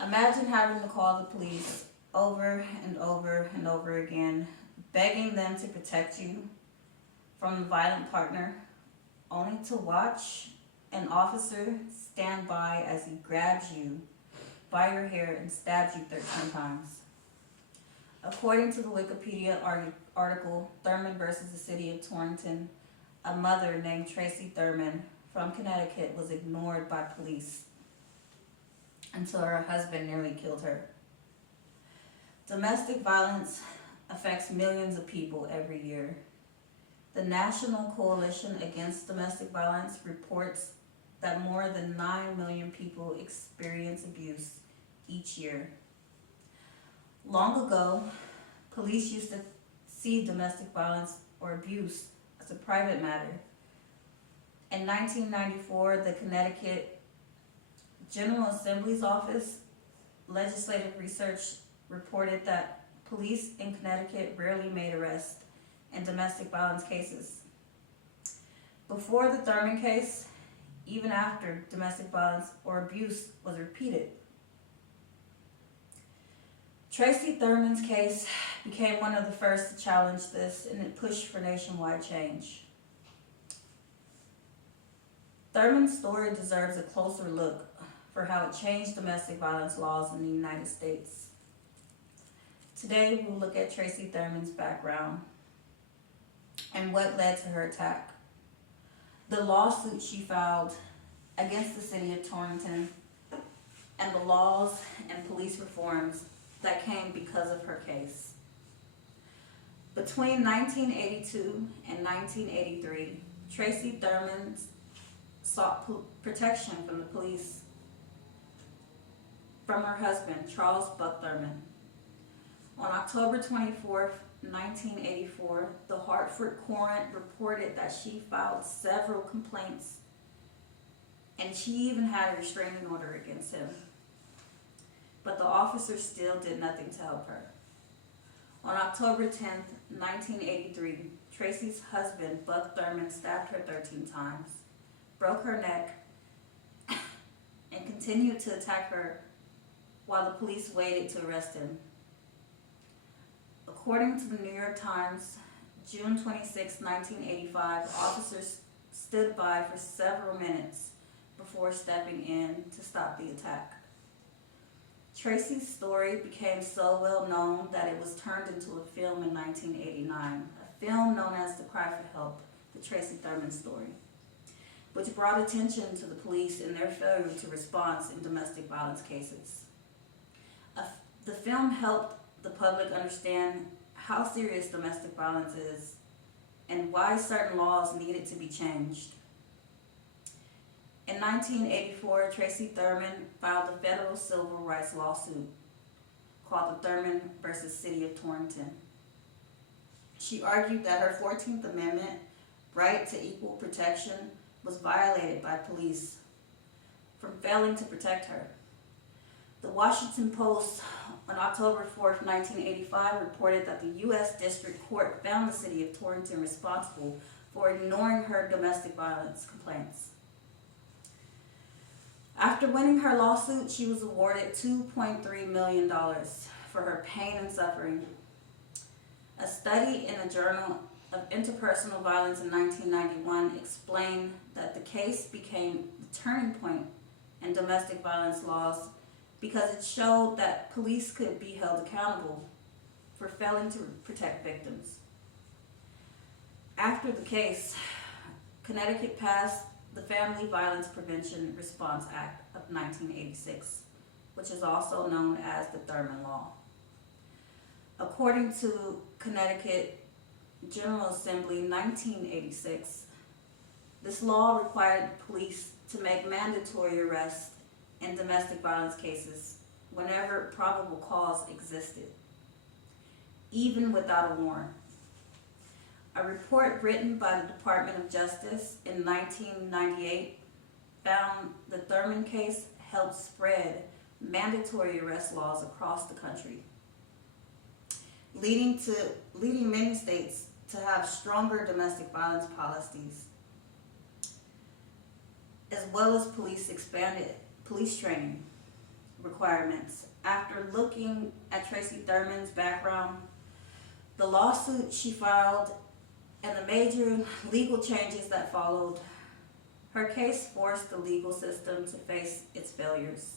Imagine having to call the police over and over and over again, begging them to protect you from a violent partner, only to watch an officer stand by as he grabs you by your hair and stabs you 13 times. According to the Wikipedia article, Thurman versus the City of Torrington, a mother named Tracey Thurman from Connecticut was ignored by police until her husband nearly killed her. Domestic violence affects millions of people every year. The National Coalition Against Domestic Violence reports that more than 9 million people experience abuse each year. Long ago, police used to see domestic violence or abuse as a private matter. In 1994, the Connecticut General Assembly's Office Legislative Research reported that police in Connecticut rarely made arrests in domestic violence cases. Before the Thurman case, even after domestic violence or abuse was repeated. Tracey Thurman's case became one of the first to challenge this, and it pushed for nationwide change. Thurman's story deserves a closer look for how it changed domestic violence laws in the United States. Today, we'll look at Tracey Thurman's background and what led to her attack, the lawsuit she filed against the City of Torrington, and the laws and police reforms that came because of her case. Between 1982 and 1983, Tracey Thurman sought protection from the police from her husband, Charles Buck Thurman. On October 24, 1984, the Hartford Courant reported that she filed several complaints, and she even had a restraining order against him. But the officer still did nothing to help her. On October 10, 1983, Tracey's husband, Buck Thurman, stabbed her 13 times, broke her neck, and continued to attack her while the police waited to arrest him. According to the New York Times, June 26, 1985, officers stood by for several minutes before stepping in to stop the attack. Tracey's story became so well known that it was turned into a film in 1989, a film known as The Cry for Help, the Tracey Thurman story, which brought attention to the police and their failure to respond in domestic violence cases. The film helped the public understand how serious domestic violence is and why certain laws needed to be changed. In 1984, Tracey Thurman filed a federal civil rights lawsuit called the Thurman versus City of Torrington. She argued that her 14th Amendment right to equal protection was violated by police from failing to protect her. The Washington Post on October 4, 1985 reported that the U.S. District Court found the City of Torrington responsible for ignoring her domestic violence complaints. After winning her lawsuit, she was awarded $2.3 million for her pain and suffering. A study in a Journal of Interpersonal Violence in 1991 explained that the case became the turning point in domestic violence laws because it showed that police could be held accountable for failing to protect victims. After the case, Connecticut passed the Family Violence Prevention Response Act of 1986, which is also known as the Thurman Law. According to Connecticut General Assembly 1986, this law required police to make mandatory arrests in domestic violence cases whenever probable cause existed, even without a warrant. A report written by the Department of Justice in 1998 found the Thurman case helped spread mandatory arrest laws across the country, leading many states to have stronger domestic violence policies. as well as police expanded police training requirements. After looking at Tracey Thurman's background, the lawsuit she filed, and the major legal changes that followed, her case forced the legal system to face its failures.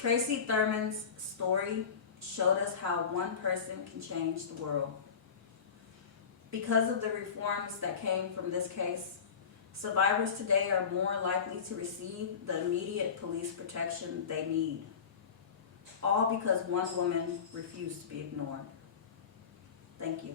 Tracey Thurman's story showed us how one person can change the world. Because of the reforms that came from this case, survivors today are more likely to receive the immediate police protection they need, all because one woman refused to be ignored. Thank you.